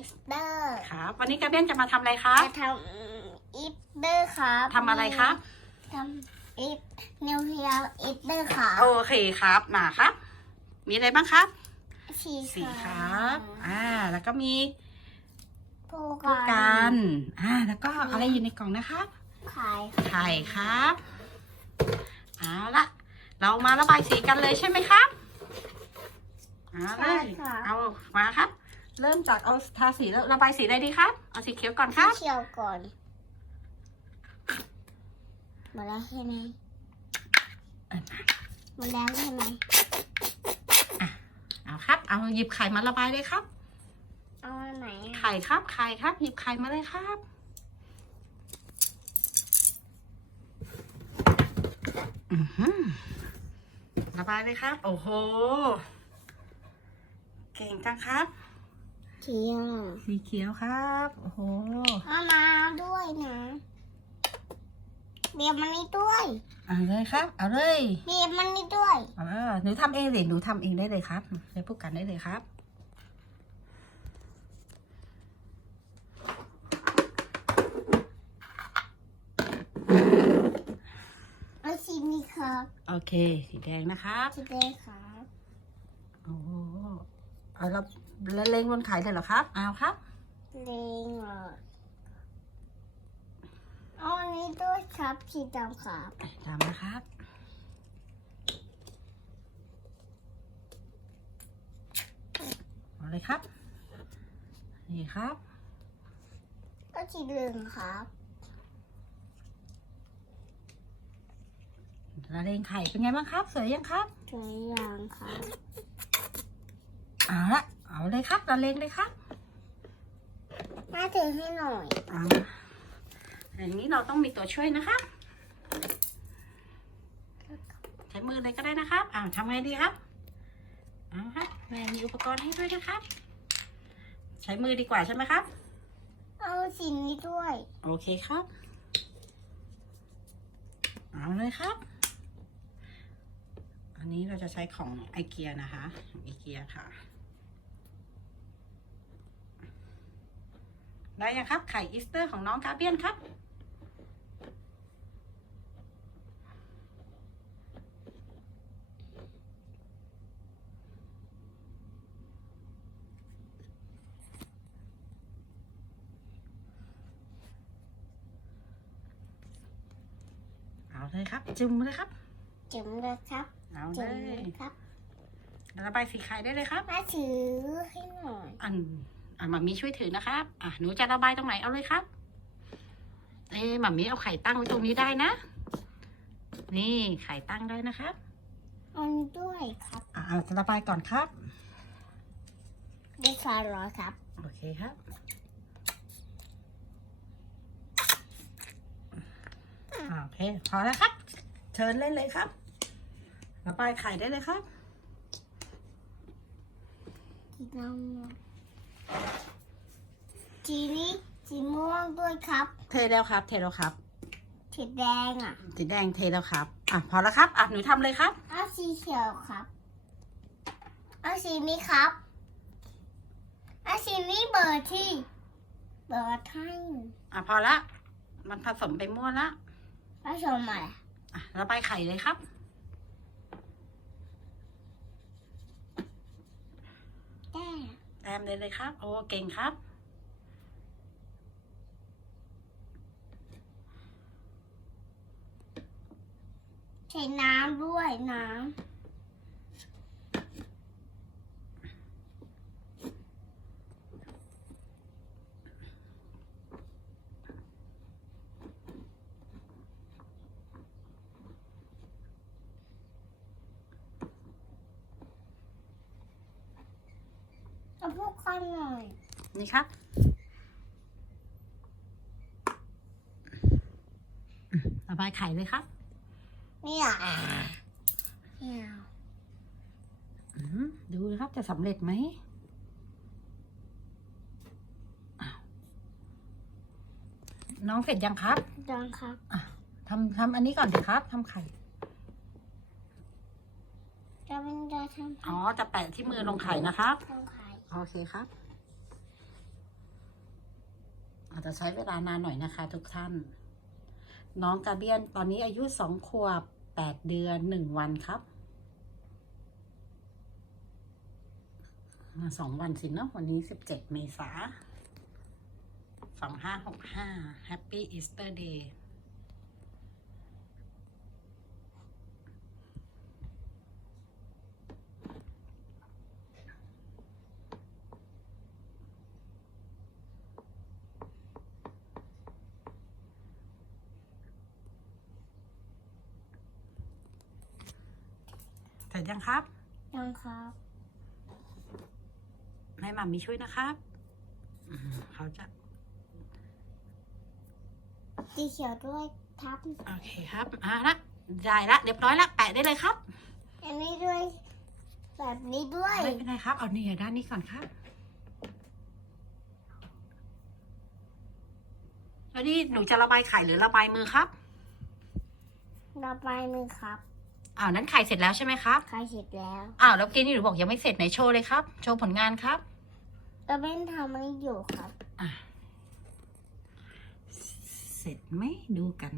อิสเตอร์ครับ วันนี้กาเบียนจะมาทำอะไรครับ จะทำอิสเตอร์ครับทำอะไรครับทำอิสนิวเคลียร์อิสเตอร์ครับโอเคครับมาครับ มีอะไรบ้างครับ สีสีครับ อ่า แล้วก็มีผู้ผู้กักันนอ่า แล้วก็อะไรอยู่ในกล่องนะครับขายไข่ครับ เอาละเรามาระบายสีกันเลยใช่ไหมครับเอาเลยเอามาครับ เริ่มจากเอาทาสีแล้วระบายสีอะไรดีครับเอาสีเขียวก่อนคสีรับเขียวก่อนหมดแล้วใช่ไหมเออหมดแล้วใช่ไหมเอาครับ เอาหยิบไข่มาระบายเลยครับ เอาอันไหนอะไข่ครับไข่ครับ หยิบไข่มาเลยครับ อือหือระบายเลยครับ โอ้โห เก่งจังครับ เขียวสีเขียวครับ โอ้โหเอามาด้วยนะเบียบมันนี่ด้วยเอาเลยครับ เอาเลยเบียบมันนี่ด้วยเออหนูทำเองเลยหนูทำเองได้เลยครับใช้ผู้กันได้เลยครับเอาสีนี้ครับ โอเค สีแดงนะครับ สีแดงครับโอ้โห เอาแล้วแล้วเล็งบนไข่เลยเหรอครับเอาครับแดงอะเอาอันนี้ด้วยครับสีดำครับ ตามนะครับ เอาเลยครับ นี่ครับก็สีเหลืองครับละเลงไข่เป็นไงบ้างครับ สวยยังครับ สวยงามครับ เอาละเอาเลยครับละเลงเลยครับมาถือให้หน่อยเอาอย่างนี้เราต้องมีตัวช่วยนะครับใช้มือเลยก็ได้นะครับอ่าทำไงดีครับเอาครับแม่มีอุปกรณ์ให้ด้วยนะครับ ใช้มือดีกว่าใช่ไหมครับ เอาสีนี้ด้วย โอเคครับเอาเลยครับ อันนี้เราจะใช้ของไอเกียนะคะไอเกียค่ะ ได้ยังครับ ไข่อีสเตอร์ของน้องกาเบียนครับ เอาเลยครับ จุ่มเลยครับ จุ่มเลยครับ เอาเลจุ่มยเลยครับ ระบายสีไข่ได้เลยครับมาถือให้หน่อย อัน อะหมามีช่วยถือนะครับอะหนูจะระบายตรงไหนเอาเลยครับ เอ๊ะหมามีเอาไข่ตั้งไว้ตรงนี้ได้นะ นี่ไข่ตั้งได้นะครับเอาอันนี้ด้วยครับอะเอาระบายก่อนครับได้ฟาร้อยครับโอเคครับอะโอเคพอแล้วครับ เชิญเล่นเลยครับระบายไข่ได้เลยครับสีน้ำ สีนี้สีม่วงด้วยครับเทแล้วครับ เทแล้วครับสีแดงอะสีแดงเทแล้วครับ อะพอแล้วครับอะหนูทำเลยครับ เอาสีเขียวครับเอาสีนี้ครับเอาสีนี้เบอร์ที่ เบอร์ที่อะพอละ มันผสมไปมั่วละเอาชมอะไรอะระบายไข่เลยครับแก้แต้มเลยเลยครับ โอ้เก่งครับ ใช้น้ำด้วยน้ำ เอาพวกกันหน่อย นี่ครับอืมระบายไข่เลยครับ เนี่ยเนี่ยอืมดูนะครับจะสำเร็จไหมอ้าวน้องเสร็จยังครับดังครับทำทำอันนี้ก่อนเถอะครับทำไข่ จะเป็นจะทำอ๋อ จะแปะที่มือลงไข่นะครับทำขาย โอเคครับ อาจจะใช้เวลานานหน่อยนะคะ ทุกท่าน น้องกาเบียนตอนนี้อายุสองขวบแปดเดือนหนึ่งวันครับมาสองวันสิเนาะวันนี้สิบเจ็ดเมษาสองห้าหกห้าแฮปปี้อีสเตอร์เดย์ ร็จยังครับ ยังครับ ให้หมามีช่วยนะครับอืมเขาจะสีเขียวด้วยทับโอเคครับอะละได้ละเรียบร้อยละแปะได้เลยครับอันนี้ด้วย แบบนี้ด้วยไม่เป็นไรครับ เอานี่ด้านนี้ก่อนครับแล้วนี่หนูจะระบายไข่หรือระบายมือครับ ระบายมือครับ อ้าวนั้นไข่เสร็จแล้วใช่ไหมครับใครเสร็จแล้วอ้าวแล้วเกนี่หนูบอกยังไม่เสร็จไหนโชว์เลยครับ โชว์ผลงานครับ เราเป็นทำมันอยู่ครับ เสร็จไหมดูกัน